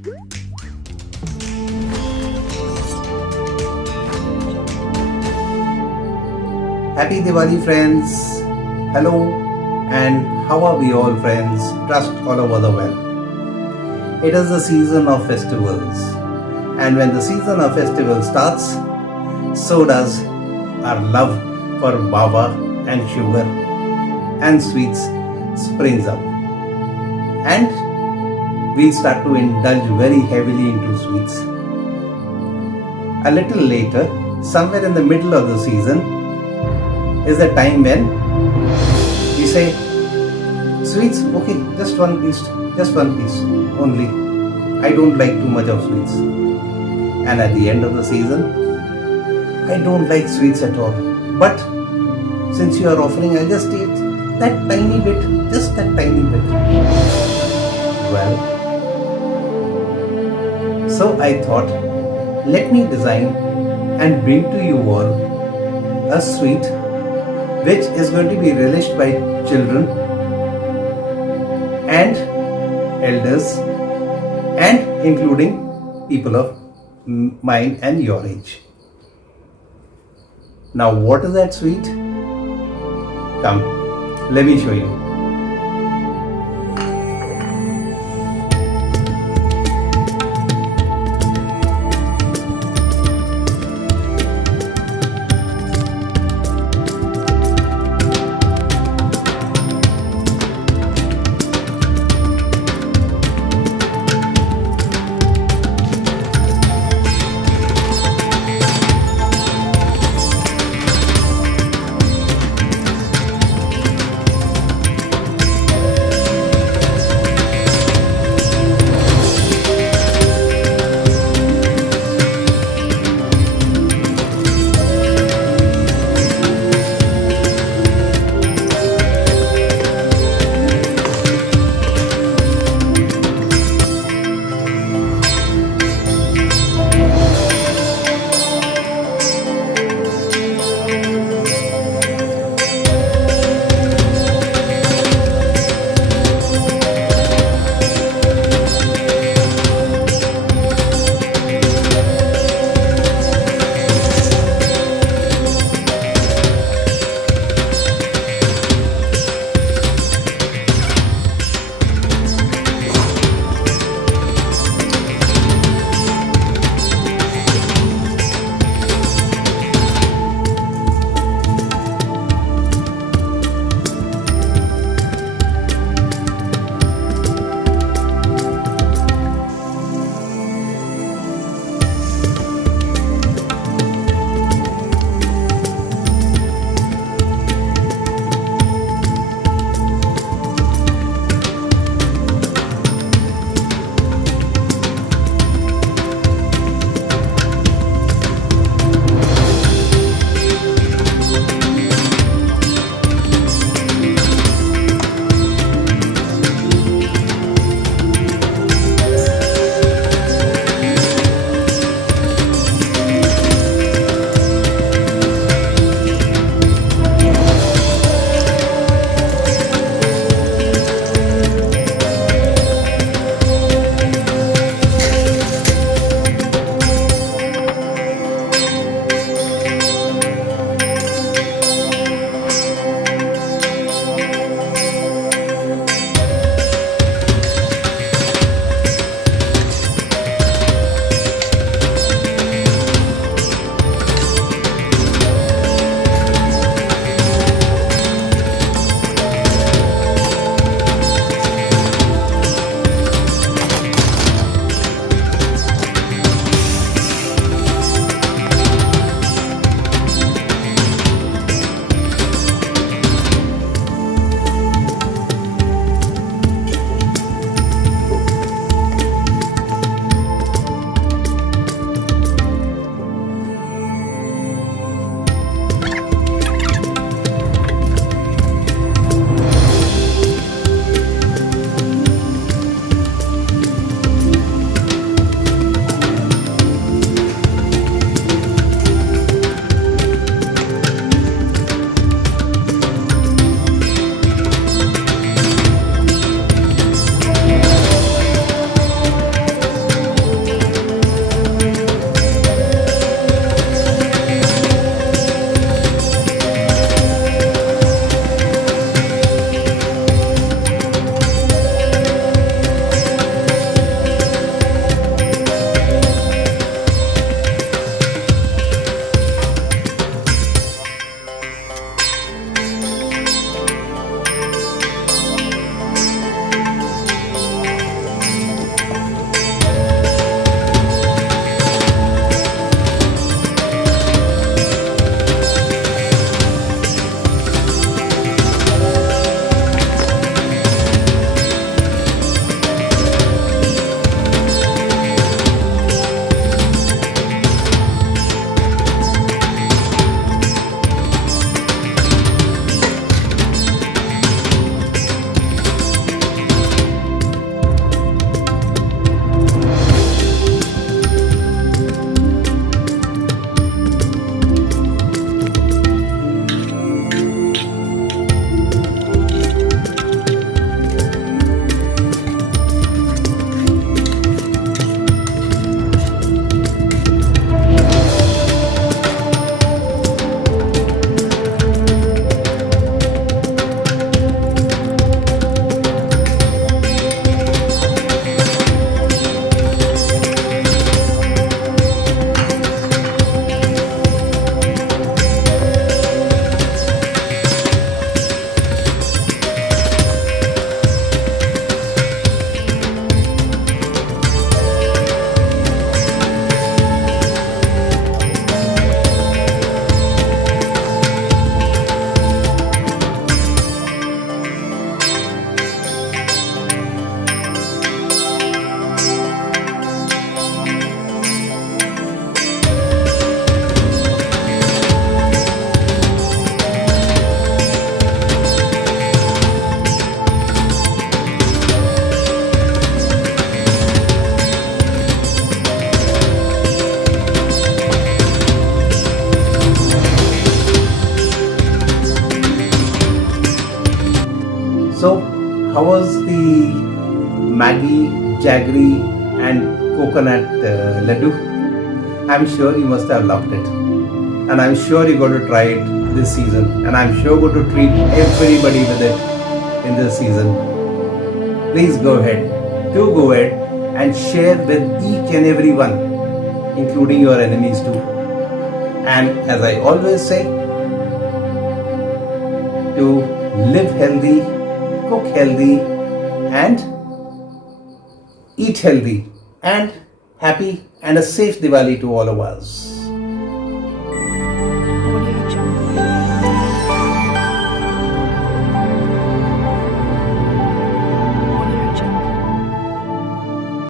Happy Diwali, friends. Hello, and how are we all, friends? Trust all over the world. It is the season of festivals, and when the season of festivals starts, so does our love for Mava and sugar and sweets springs up, and we start to indulge very heavily into sweets. A little later, somewhere in the middle of the season, is the time when we say, sweets, okay, just one piece only. I don't like too much of sweets. And at the end of the season, I don't like sweets at all. But since you are offering, I'll just eat that tiny bit, just that tiny bit. Well, so I thought, let me design and bring to you all a sweet which is going to be relished by children and elders and including people of mine and your age. Now, what is that sweet? Come, let me show you. Jaggery and coconut laddu. I'm sure you must have loved it. And I'm sure you're going to try it this season. And I'm sure going to treat everybody with it in this season. Please go ahead. Do go ahead and share with each and every one, including your enemies too. And as I always say, to live healthy, cook healthy, and eat healthy, and happy and a safe Diwali to all of us.